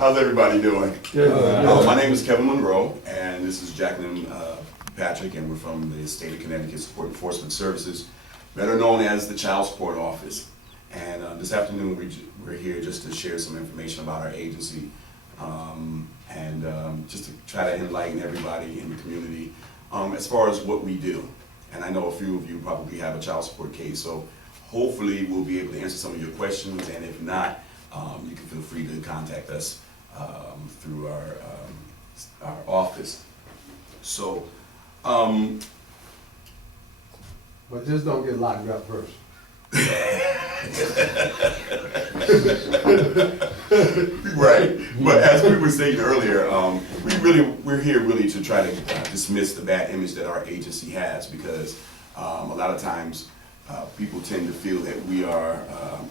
How's everybody doing? Good. My name is Kevin Monroe, and this is Jacqueline Patrick, and we're from the State of Connecticut Support Enforcement Services, better known as the Child Support Office. And this afternoon we're here just to share some information about our agency and just to try to enlighten everybody in the community as far as what we do. And I know a few of you probably have a child support case, so hopefully we'll be able to answer some of your questions, and if not, you can feel free to contact us through our office. So, But just don't get locked up first. right. But as we were saying earlier, we're here really to try to dismiss the bad image that our agency has, because a lot of times people tend to feel that we are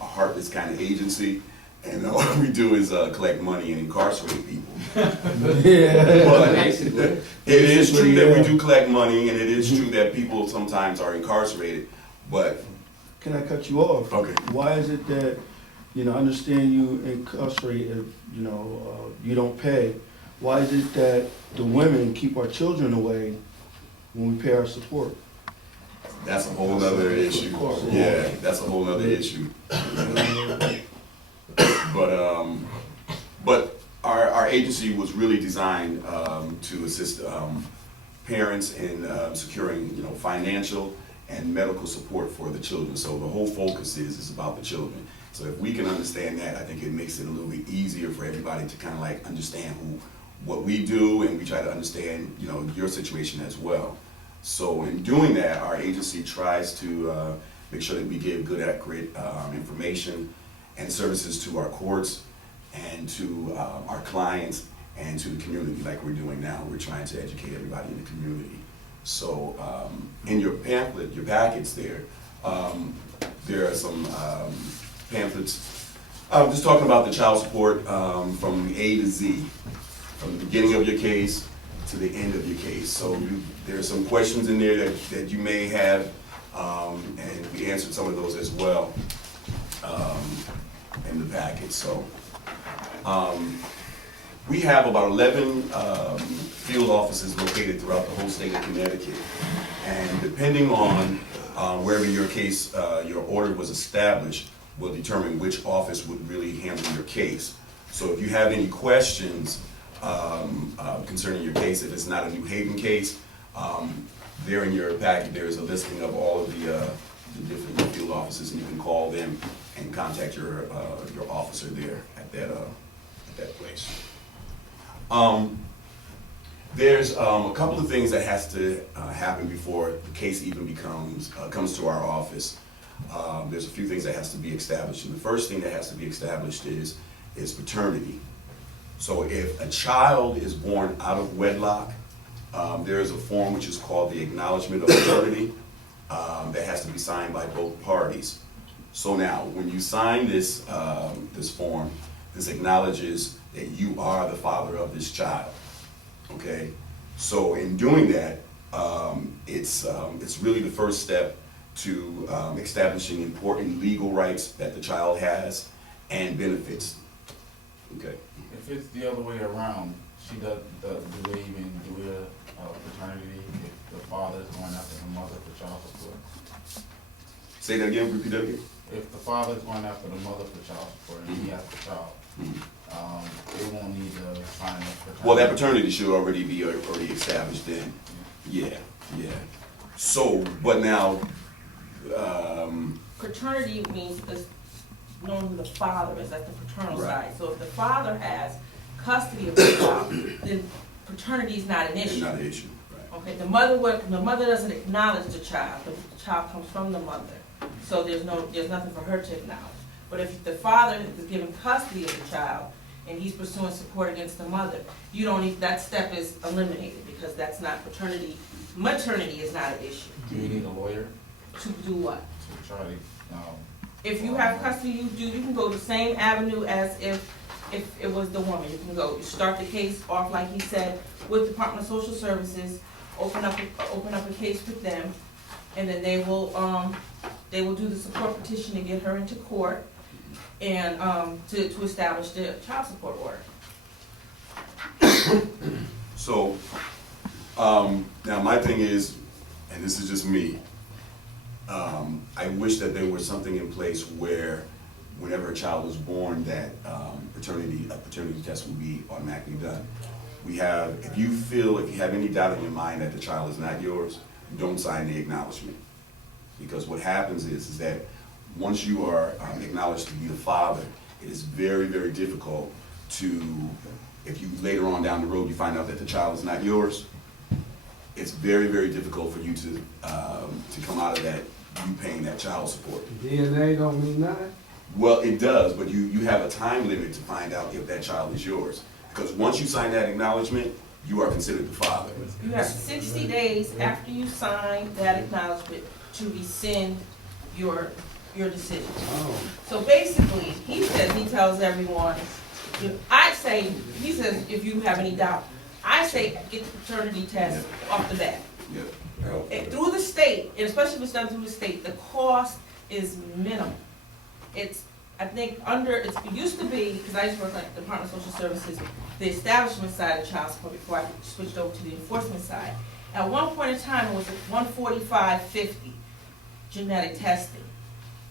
a heartless kind of agency, and all we do is collect money and incarcerate people. Yeah. But it is true that we do collect money, and it is true that people sometimes are incarcerated, but Can I cut you off? okay. Why is it that, I understand you incarcerate if, you don't pay. Why is it that the women keep our children away when we pay our support? That's a whole other issue. Yeah, that's a whole other issue. But our agency was really designed to assist parents in securing, financial and medical support for the children. So the whole focus is about the children. So if we can understand that, I think it makes it a little bit easier for everybody to kind of like understand what we do, and we try to understand, your situation as well. So in doing that, our agency tries to make sure that we give good, accurate information and services to our courts and to our clients and to the community, like we're doing now. We're trying to educate everybody in the community. So in your pamphlet, your packets there are some pamphlets just talking about the child support from A to Z, from the beginning of your case to the end of your case. So there are some questions in there that you may have, and we answered some of those as well in the packet. So we have about 11 field offices located throughout the whole state of Connecticut, and depending on wherever your case, your order was established, will determine which office would really handle your case. So if you have any questions concerning your case, if it's not a New Haven case, there in your packet there is a listing of all of the different field offices, and you can call them and contact your officer there at that place. There's a couple of things that has to happen before the case even comes to our office. There's a few things that has to be established, and the first thing that has to be established is paternity. So if a child is born out of wedlock, there is a form which is called the acknowledgement of paternity that has to be signed by both parties. So now, when you sign this form, this acknowledges that you are the father of this child. Okay, so in doing that, it's really the first step to establishing important legal rights that the child has and benefits. Okay. If it's the other way around, do they even do a paternity if the father is going after the mother for child support? Say that again. Repeat that again. If the father is going after the mother for child support and he has the child, they won't need to sign a paternity. Well, that paternity should already be established then. Yeah. So, but now, paternity means it's knowing who the father is, that's the paternal Right. side. So if the father has custody of the child, then paternity is not an it's issue. not an issue. Right. Okay, the mother doesn't acknowledge the child comes from the mother. So there's nothing for her to acknowledge. But if the father is given custody of the child and he's pursuing support against the mother, that step is eliminated, because that's not paternity. Maternity is not an issue. Do you need a lawyer To do what? to try to, If you have custody, you can go the same avenue as if it was the woman. You can you start the case off, like he said, with Department of Social Services, open up a case with them, and then they will do the support petition to get her into court and to establish the child support order. So, now my thing is, and this is just me, I wish that there was something in place where whenever a child is born, that a paternity test will be automatically done. If you have any doubt in your mind that the child is not yours, don't sign the acknowledgement. Because what happens is that once you are acknowledged to be the father, it is very, very difficult to, if you later on down the road you find out that the child is not yours, it's very, very difficult for you to come out of that, you paying that child support. DNA don't mean nothing? Well, it does, but you have a time limit to find out if that child is yours. Because once you sign that acknowledgement, you are considered the father. You have 60 days after you sign that acknowledgement to rescind your decision. Oh. So basically, he tells everyone, he says, if you have any doubt, I say get the paternity test off the bat. Yeah. Through the state, and especially if it's done through the state, the cost is minimal. It's, I think, it used to be, because I used to work at the Department of Social Services, the establishment side of child support before I switched over to the enforcement side. At one point in time, it was $145.50 genetic testing.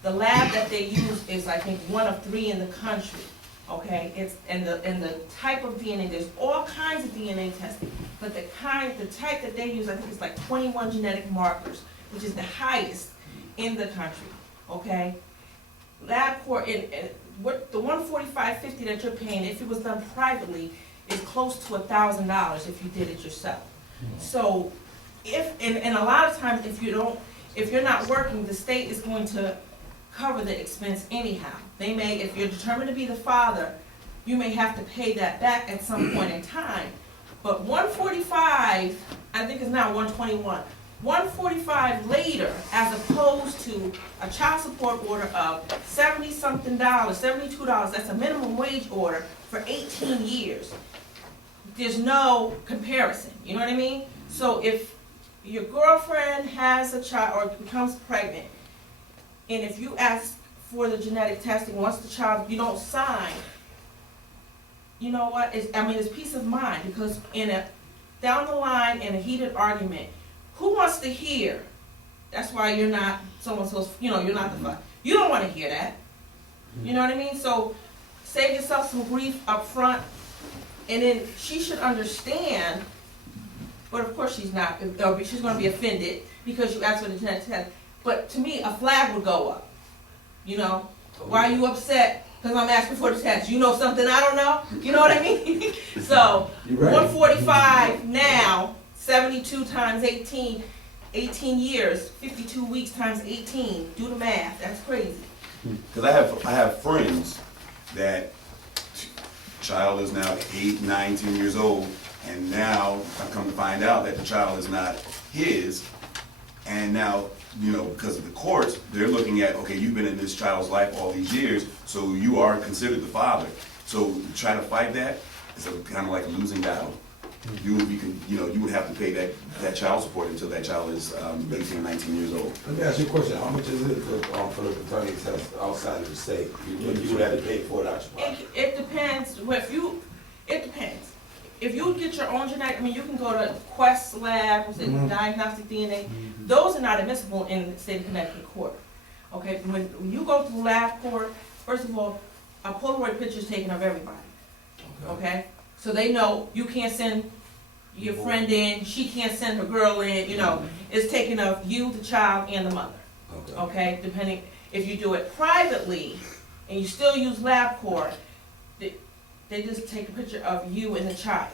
The lab that they use is, I think, one of 3 in the country. Okay, and the type of DNA, there's all kinds of DNA testing, but the type that they use, I think it's like 21 genetic markers, which is the highest in the country. Okay, LabCorp, what the $145.50 that you're paying, if it was done privately, is close to $1,000 if you did it yourself. So, and a lot of times, if you're not working, the state is going to cover the expense anyhow. They may, if you're determined to be the father, you may have to pay that back at some point in time. But $145, I think it's now $121. $145 later, as opposed to a child support order of $70-something, $72, that's a minimum wage order for 18 years. There's no comparison, you know what I mean? So if your girlfriend has a child or becomes pregnant, and if you ask for the genetic testing, once the child, you don't sign, you know what, it's peace of mind, because down the line in a heated argument, who wants to hear, that's why you're not so-and-so's, you're not the father. You don't want to hear that. You know what I mean? So save yourself some grief up front, and then she should understand, but of course she's not, she's going to be offended because you asked for the genetic test. But to me, a flag would go up. Why are you upset? Because I'm asking for the test. You know something I don't know? You know what I mean? So, Right. 145 now, 72 times 18 years, 52 weeks times 18. Do the math. That's crazy. Because I have friends that child is now 8, 9, 10 years old, and now I've come to find out that the child is not his, and now, because of the courts, they're looking at, okay, you've been in this child's life all these years, so you are considered the father. So try to fight that, it's kind of like a losing battle. You would have to pay that child support until that child is 18, 19 years old. Let me ask you a question. How much is it for the paternity test outside of the state? You would have to pay for it out your pocket. It depends. It depends. If you get your own genetic, you can go to Quest Lab, diagnostic DNA. Those are not admissible in the state of Connecticut court. Okay, when you go to LabCorp, first of all, a Polaroid picture is taken of everybody. Okay, so they know you can't send your friend in, she can't send her girl in. It's taken of you, the child, and the mother. Okay, depending if you do it privately and you still use LabCorp. They just take a picture of you and the child.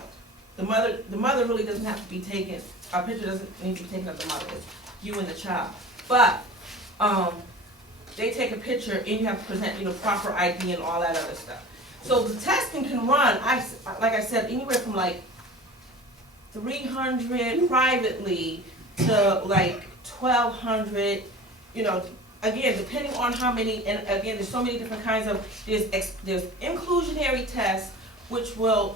The mother really doesn't have to be taken. A picture doesn't need to be taken of the mother. It's you and the child. But they take a picture and you have to present, proper ID and all that other stuff. So the testing can run, like I said, anywhere from like $300 privately to like $1,200. Again, depending on how many, and again, there's so many different kinds of, there's inclusionary tests, which will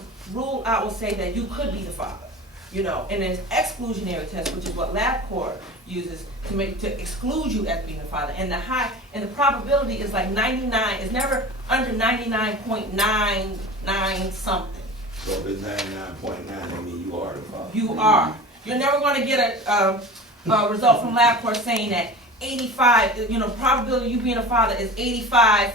say that you could be the father, and there's exclusionary tests, which is what LabCorp uses to exclude you as being the father. And the probability is like 99, it's never under 99.99 something. So if it's 99.9, I mean, you are the father. You are. You're never gonna get a result from LabCorp saying that 85, probability of you being a father is 85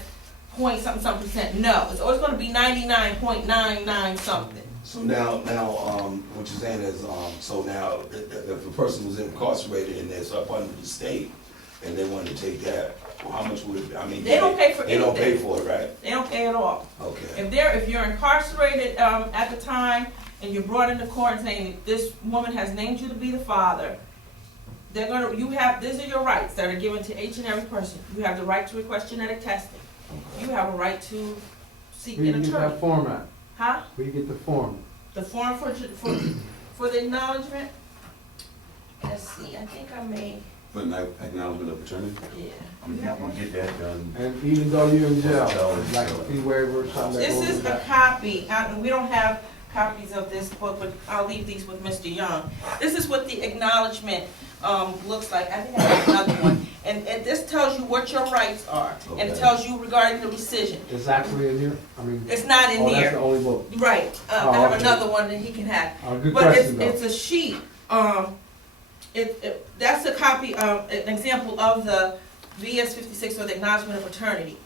point something percent. No, it's always gonna be 99.99 something. So now, what you're saying is, so now, if a person was incarcerated and they're up under the state, and they wanted to take that, well, how much would it, I mean. They don't pay for They don't pay anything. for it, right? They don't pay at all. Okay. If you're incarcerated, at the time, and you're brought into court saying, this woman has named you to be the father, these are your rights that are given to each and every person. You have the right to request genetic testing. You have a right to seek Where you an get attorney. that form at? Huh? Where you get the form? The form for the acknowledgement? Let's see, I think I may, For an acknowledgement of paternity? yeah. I'm not gonna get that done. And even though you're in jail, like a fee waiver or something. that This goes is with a that. copy, and we don't have copies of this book, but I'll leave these with Mr. Young. This is what the acknowledgement, looks like. I think I have another one. And this tells you what your rights are, and it Okay. tells you regarding the rescission. It's actually in here? I mean, It's not in oh, that's the there. only book. Right, Oh, I have okay. another one that he can have. Good But question it's though. a sheet, that's a copy of, an example of the VS 56 or the acknowledgement of paternity.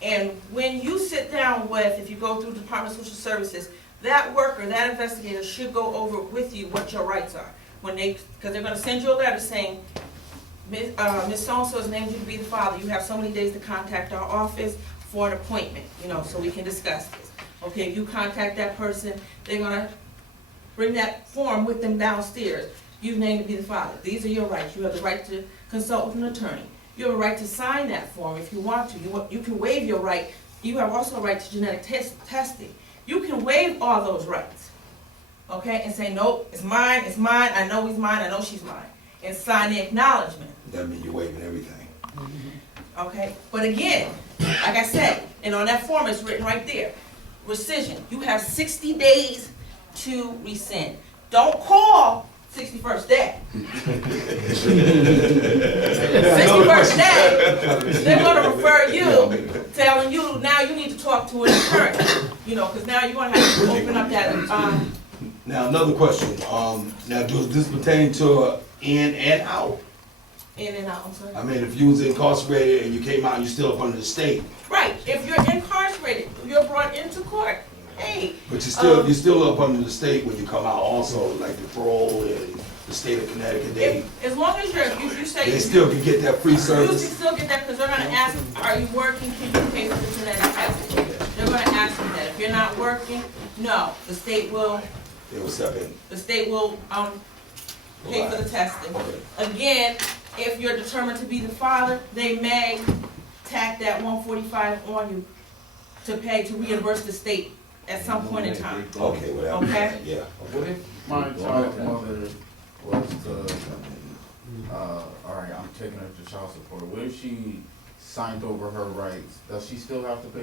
And when you sit down with, if you go through Department of Social Services, that worker, that investigator should go over with you what your rights are. Because they're gonna send you a letter saying, Ms. So-and-so has named you to be the father, you have so many days to contact our office for an appointment, so we can discuss this. Okay, if you contact that person, they're gonna bring that form with them downstairs. You've named to be the father. These are your rights. You have the right to consult with an attorney. You have a right to sign that form if you want to. You can waive your right. You have also a right to genetic testing. You can waive all those rights, okay, and say, nope, it's mine, I know he's mine, I know she's mine, and sign the acknowledgement, That means you're waiving everything. okay? But again, like I said, and on that form it's written right there, rescission. You have 60 days to rescind. Don't call 61st day. 61st day, they're gonna refer you, telling you, now you need to talk to an attorney, because now you're gonna have to open up that, Now, another question, now does this pertain to in and out? in and out, I'm sorry. I mean, if you was incarcerated and you came out, you still up under the state, Right, if you're incarcerated, you're brought into court, hey. but you're still up under the state when you come out also, like the parole and the state of Connecticut, As long as you say. they still can get that free You can service? still get that, because they're gonna ask, are you working, can you pay for the genetic testing? They're gonna ask you that, if you're not working, no, the state will, They will step in. pay for the testing. Okay. Again, if you're determined to be the father, they may tack that 145 on you to reimburse the state at some point in time. Okay, whatever. Okay. Yeah. What if my child's mother was to, all right, I'm taking her to child support, what if she signed over her rights, does she still have to pay